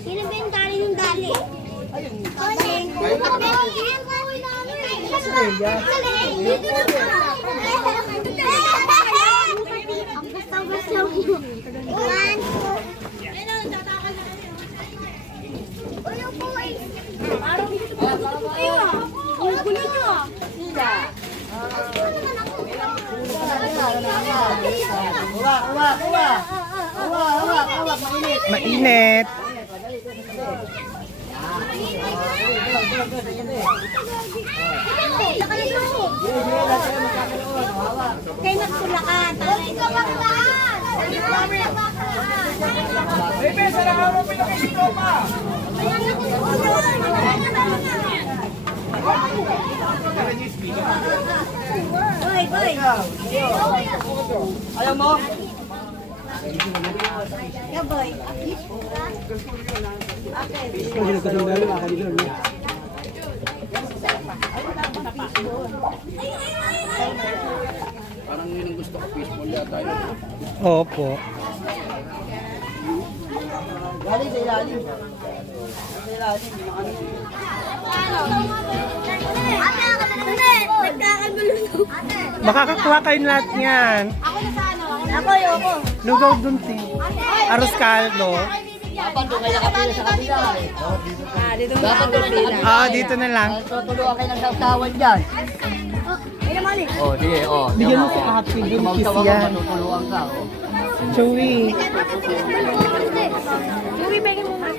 Sino ba yung dali ng dali? Ang gusto ko. Mainit. Kay nagtulakan. Boy, boy. Ayaw mo? Yeah, boy. Parang yun ang gusto ko, peaceful yata yun. Opo. Galing sa ilalim. Sa ilalim. Makakakuha kayo lahat niyan. Ako, ako. Lugaw dun, ti. Arroz caldo. Dapat doon kayo nakapila sa kabila. Dapat doon kayo nakapila. Ah, dito na lang. Tutulungan kayo ng sausawan dyan. Oh, di, oh. Bigyan mo si Ate Buntis yan. Matutulungan ka, oh. Chewy. Chewy, bigyan mo nga.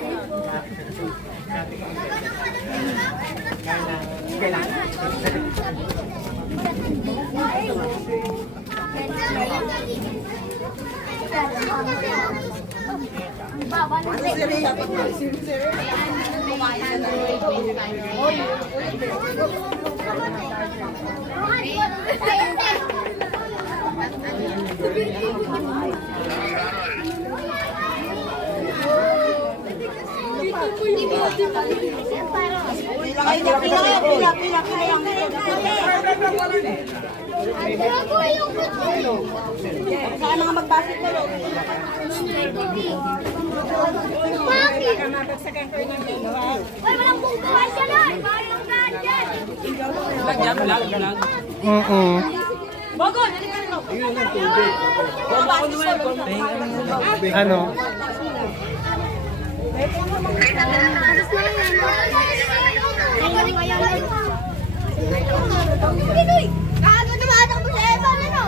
Saan nga magbasit ka rin? Bakit? Ay, walang bungkuhan siya nun! Bayang ganyan! Ano? Pinoy! Kaagad na matakbo sa Evan, ano?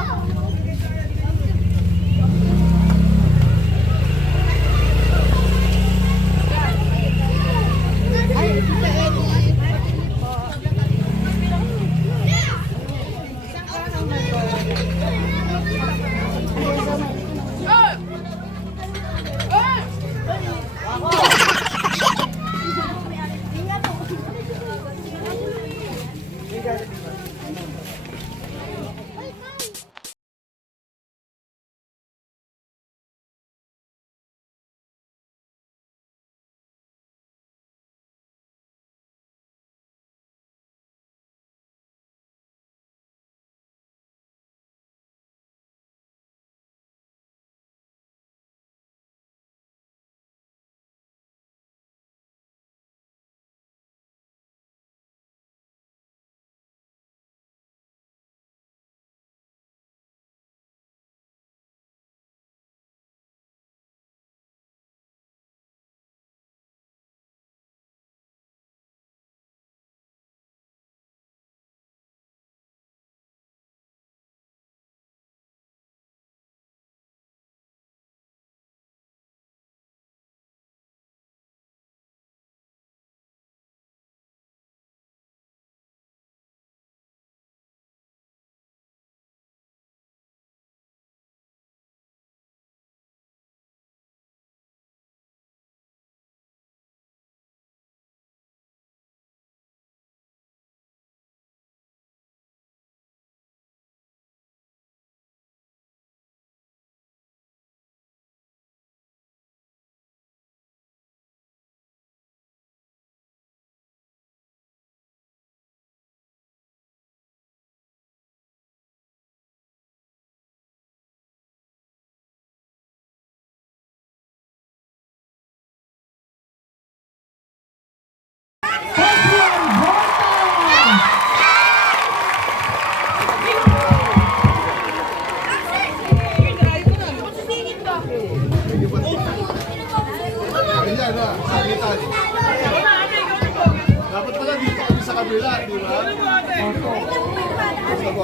Dapat pala dito kami sa kabila, di ba?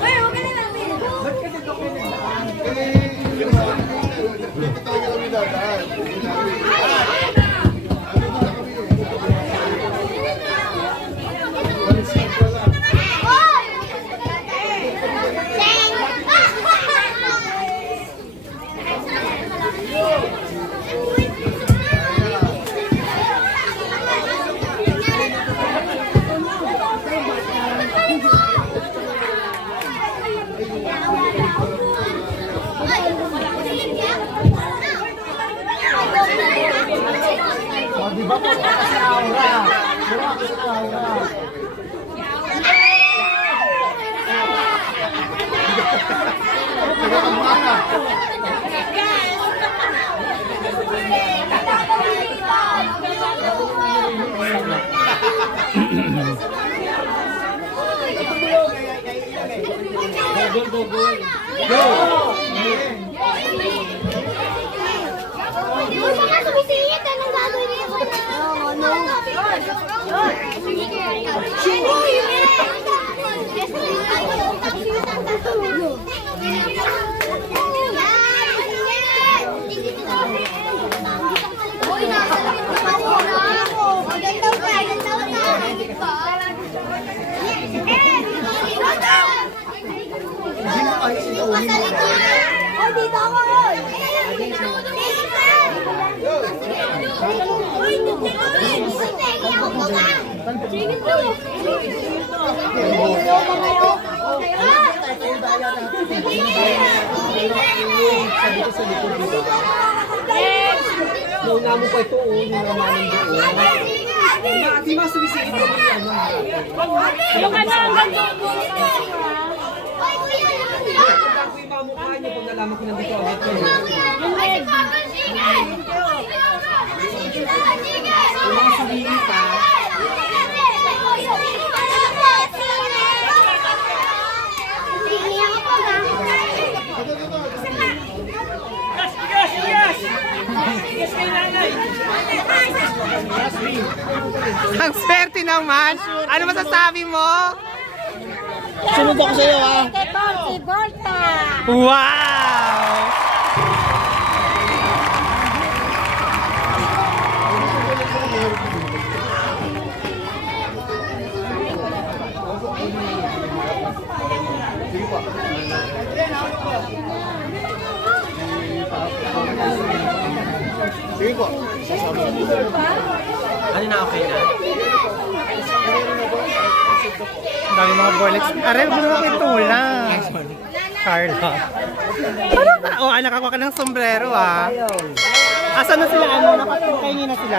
Ay, okay na lang. Dito talaga kami dadaan. Di ba po kasi aura? Wala kasi aura. Yung mga sumisingit, anong gagawin mo? Oh, dito ako! Uy, tingi ako po ka! Sige to! Nauna mo pa ito, yung naman doon. Di ba sumisingit mo yan? Yung ano ang ganito? Ako yung mamukha niyo pag nalaman ko nandito. Yung leg! Yung mga sumingit pa. Ang swerte naman. Ano masasabi mo? Sunod ako sa'yo ah. Si Volta! Wow! Sige po. Ano na, okay na? Ang dami mga bullets. Aray, huwag mo naman itulang. Carla. Ano ba? Oh, nakakuha ka ng sombrero ah. Asan na sila? Ano? Nakatungkay niyo na sila?